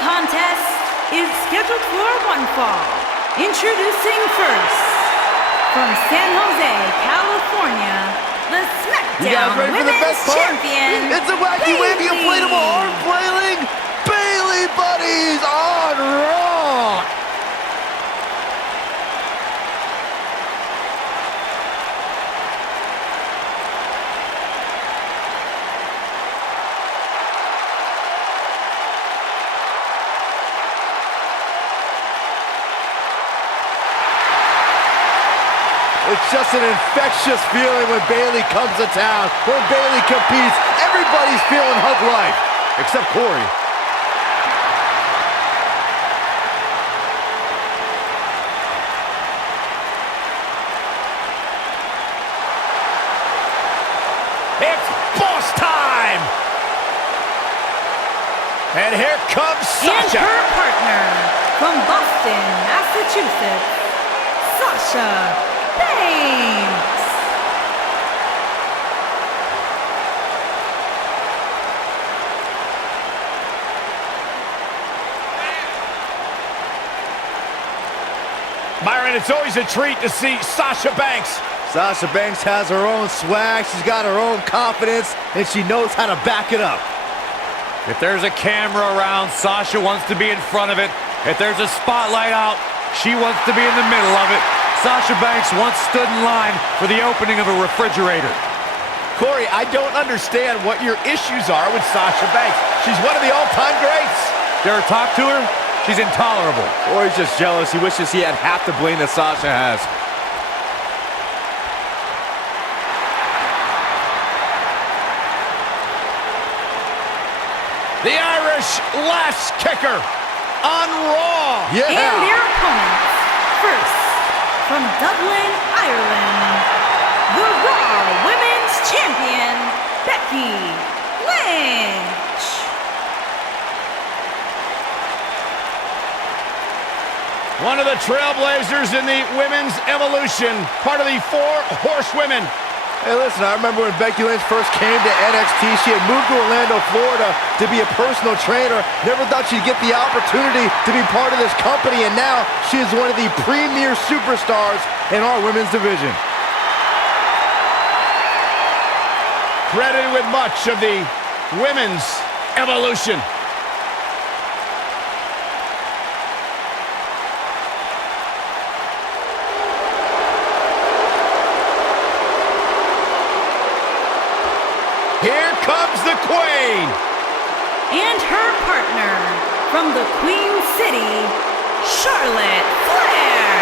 contest is scheduled for one fall. Introducing first, from San Jose, California, the SmackDown Women's Champion, it's a wacky, wavy, inflatable arm flailing Bayley Buddies on Raw. It's just an infectious feeling when Bayley comes to town. When Bayley competes, everybody's feeling hug life, except Corey. It's boss time! And here comes Sasha. And her partner, from Boston, Massachusetts, Sasha Banks. Byron, it's always a treat to see Sasha Banks. Sasha Banks has her own swag, she's got her own confidence, and she knows how to back it up. If there's a camera around, Sasha wants to be in front of it. If there's a spotlight out, she wants to be in the middle of it. Sasha Banks once stood in line for the opening of a refrigerator. Corey, I don't understand what your issues are with Sasha Banks. She's one of the all-time greats. Dare talk to her? She's intolerable. Corey's just jealous. He wishes he had half the bling that Sasha has. The Irish lash kicker on Raw. Yeah. And their opponents, first, from Dublin, Ireland, the Raw Women's Champion, Becky Lynch. One of the trailblazers in the women's evolution, part of the 4 Horsewomen. Hey, listen, I remember when Becky Lynch first came to NXT, she had moved to Orlando, Florida to be a personal trainer. Never thought she'd get the opportunity to be part of this company, and now she is one of the premier superstars in our women's division. Credited with much of the women's evolution. Here comes the Queen. And her partner, from the Queen City, Charlotte Flair.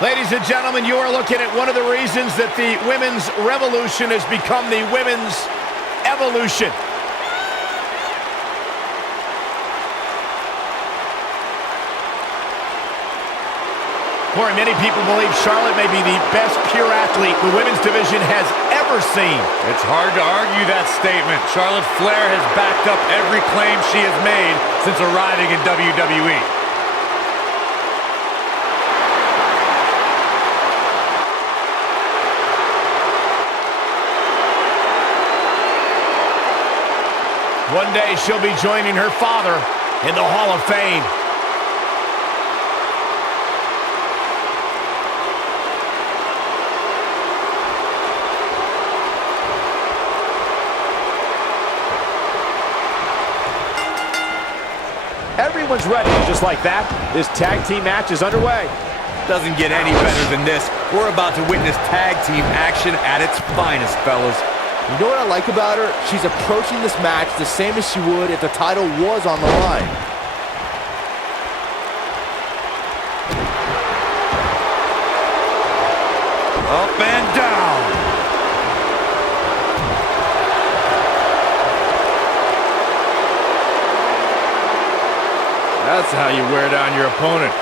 Ladies and gentlemen, you are looking at one of the reasons that the women's revolution has become the women's evolution. Corey, many people believe Charlotte may be the best pure athlete the women's division has ever seen. It's hard to argue that statement. Charlotte Flair has backed up every claim she has made since arriving in WWE. One day she'll be joining her father in the Hall of Fame. Everyone's ready. Just like that, this tag team match is underway. Doesn't get any better than this. We're about to witness tag team action at its finest, fellas. You know what I like about her? She's approaching this match the same as she would if the title was on the line. Up and down. That's how you wear down your opponent.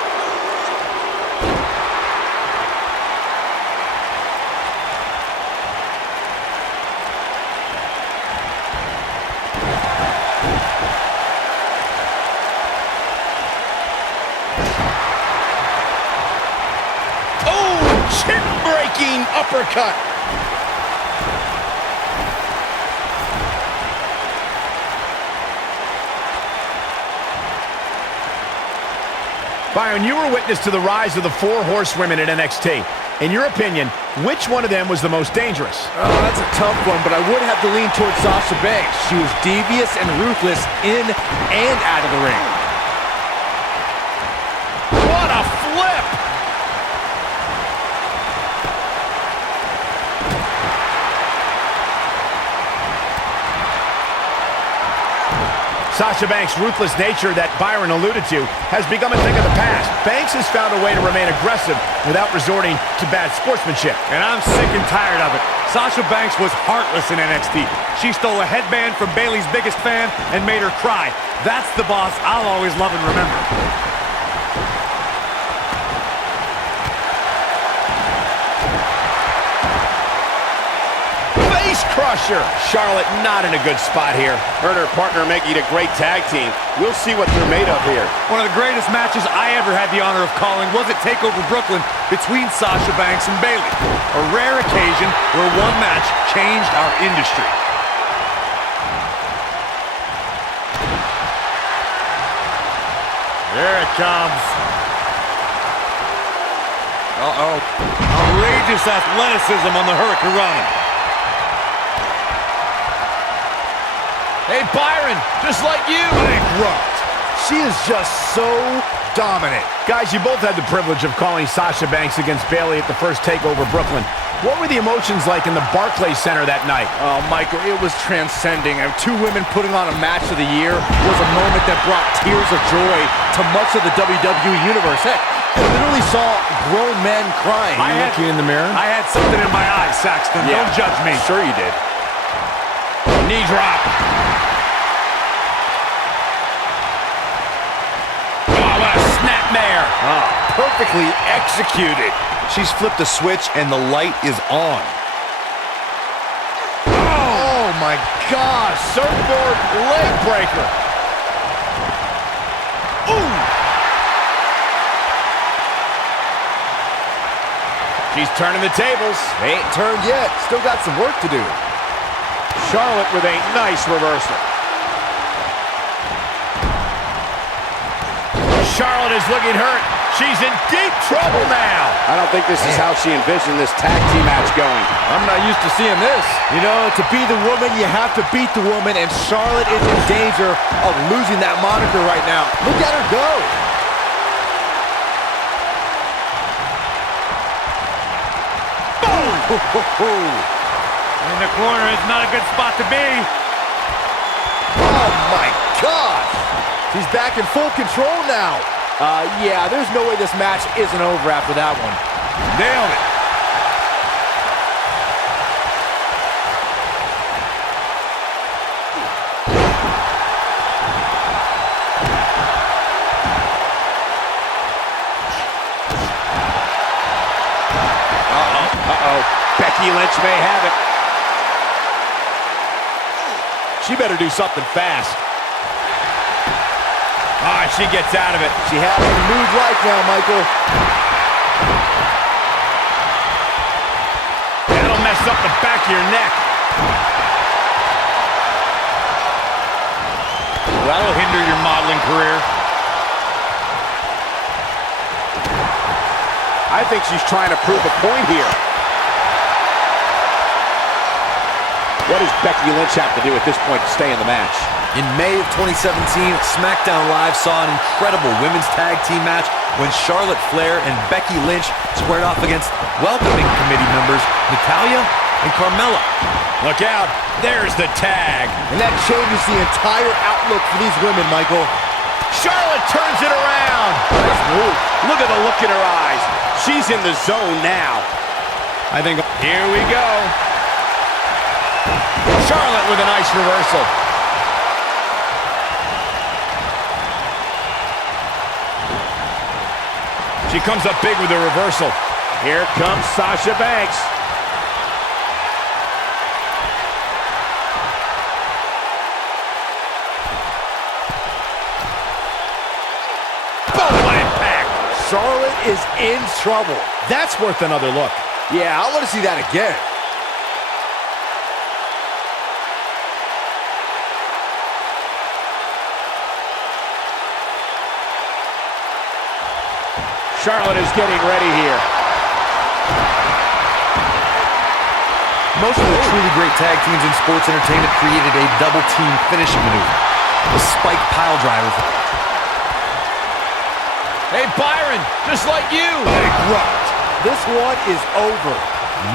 Viking uppercut. Byron, you were witness to the rise of the 4 horsewomen at NXT. In your opinion, which one of them was the most dangerous? Oh, that's a tough one, but I would have to lean towards Sasha Banks. She was devious and ruthless in and out of the ring. What a flip! Sasha Banks' ruthless nature that Byron alluded to has become a thing of the past. Banks has found a way to remain aggressive without resorting to bad sportsmanship. And I'm sick and tired of it. Sasha Banks was heartless in NXT. She stole a headband from Bayley's biggest fan and made her cry. That's the boss I'll always love and remember. Crusher. Charlotte not in a good spot here. Her and her partner making a great tag team. We'll see what they're made of here. One of the greatest matches I ever had the honor of calling was at TakeOver Brooklyn between Sasha Banks and Bayley. A rare occasion where one match changed our industry. There it comes. Uh-oh. Outrageous athleticism on the Hurricanrana. Hey, Byron, just like you. Bankrupt. She is just so dominant. Guys, you both had the privilege of calling Sasha Banks against Bayley at the first TakeOver Brooklyn. What were the emotions like in the Barclays Center that night? Oh, Michael, it was transcending. And 2 women putting on a match of the year was a moment that brought tears of joy to much of the WWE Universe. Heck, I literally saw grown men crying. You looking in the mirror? I had something in my eyes, Saxton. Yeah. Don't judge me. Sure you did. Knee drop. Snapmare. Oh, perfectly executed. She's flipped a switch and the light is on. Oh my gosh, surfboard leg breaker. Ooh. She's turning the tables. They ain't turned yet. Still got some work to do. Charlotte with a nice reversal. Charlotte is looking hurt. She's in deep trouble now. I don't think this is how she envisioned this tag team match going. I'm not used to seeing this. You know, to be the woman, you have to beat the woman, and Charlotte is in danger of losing that moniker right now. Look at her go. Boom! In the corner is not a good spot to be. Oh my gosh. He's back in full control now. Yeah, there's no way this match isn't over after that one. Nailed it. Uh-oh. Becky Lynch may have it. She better do something fast. Ah, she gets out of it. She has a renewed life now, Michael. That'll mess up the back of your neck. That'll hinder your modeling career. I think she's trying to prove a point here. What does Becky Lynch have to do at this point to stay in the match? In May of 2017, SmackDown Live saw an incredible women's tag team match when Charlotte Flair and Becky Lynch squared off against welcoming committee members Natalya and Carmella. Look out, there's the tag. And that changes the entire outlook for these women, Michael. Charlotte turns it around. Nice move. Look at the look in her eyes. She's in the zone now. I think, here we go. Charlotte with a nice reversal. She comes up big with a reversal. Here comes Sasha Banks. Boom, what impact. Charlotte is in trouble. That's worth another look. Yeah, I want to see that again. Charlotte is getting ready here. Most of the truly great tag teams in sports entertainment created a double team finishing maneuver. The spike pile driver. Hey, Byron, just like you. Big rock. This one is over.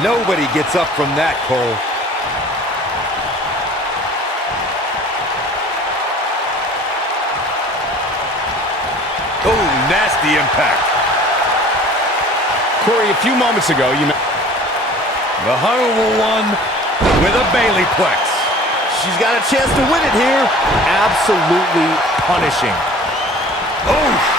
Nobody gets up from that, Cole. Oh, nasty impact. Corey, a few moments ago, you... The Honorable One with a Bayley Plex. She's got a chance to win it here. Absolutely punishing. Oh!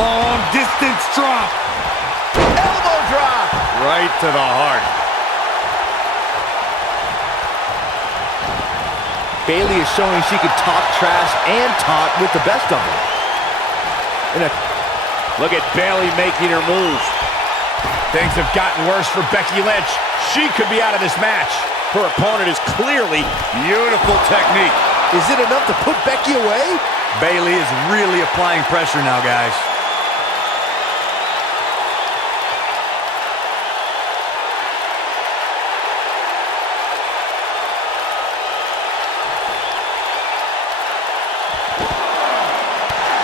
Long distance drop. Elbow drop. Right to the heart. Bayley is showing she can talk trash and taunt with the best of them. Look at Bayley making her move. Things have gotten worse for Becky Lynch. She could be out of this match. Her opponent is clearly... Beautiful technique. Is it enough to put Becky away? Bayley is really applying pressure now, guys.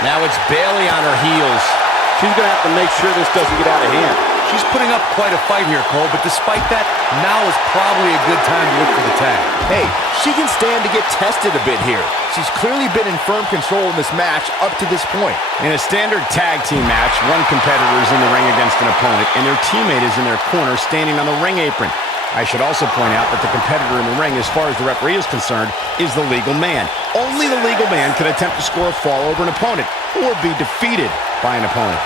Now it's Bayley on her heels. She's going to have to make sure this doesn't get out of hand. She's putting up quite a fight here, Cole, but despite that, now is probably a good time to look for the tag. Hey, she can stand to get tested a bit here. She's clearly been in firm control in this match up to this point. In a standard tag team match, one competitor is in the ring against an opponent, and their teammate is in their corner standing on the ring apron. I should also point out that the competitor in the ring, as far as the referee is concerned, is the legal man. Only the legal man can attempt to score a fall over an opponent or be defeated by an opponent.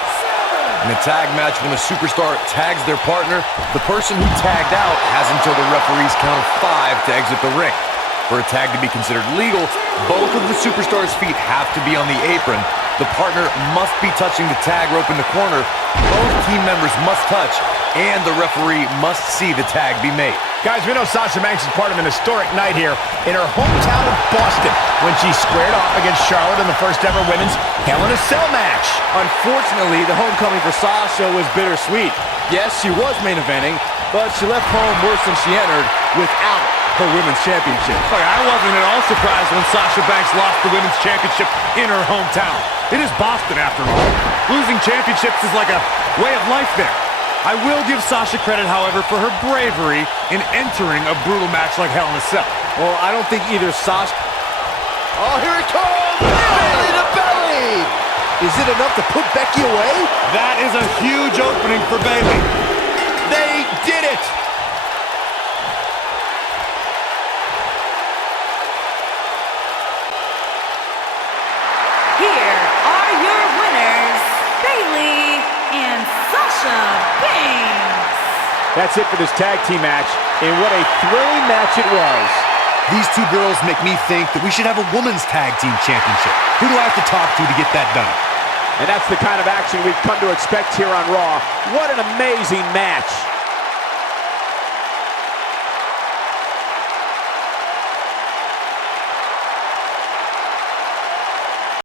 In a tag match, when a superstar tags their partner, the person who tagged out has until the referee's count of 5 to exit the ring. For a tag to be considered legal, both of the superstars' feet have to be on the apron. The partner must be touching the tag rope in the corner. Both team members must touch, and the referee must see the tag be made. Guys, we know Sasha Banks is part of an historic night here in her hometown of Boston when she squared off against Charlotte in the first ever women's Hell in a Cell match. Unfortunately, the homecoming for Sasha was bittersweet. Yes, she was main eventing, but she left home worse than she entered without her women's championship. Look, I wasn't at all surprised when Sasha Banks lost the women's championship in her hometown. It is Boston, after all. Losing championships is like a way of life there. I will give Sasha credit, however, for her bravery in entering a brutal match like Hell in a Cell. Well, I don't think either Sasha... Oh, here it comes! Belly to belly! Is it enough to put Becky away? That is a huge opening for Bayley. They did it! Here are your winners, Bayley and Sasha Banks. That's it for this tag team match, and what a thrilling match it was. These two girls make me think that we should have a women's tag team championship. Who do I have to talk to get that done? And that's the kind of action we've come to expect here on Raw. What an amazing match.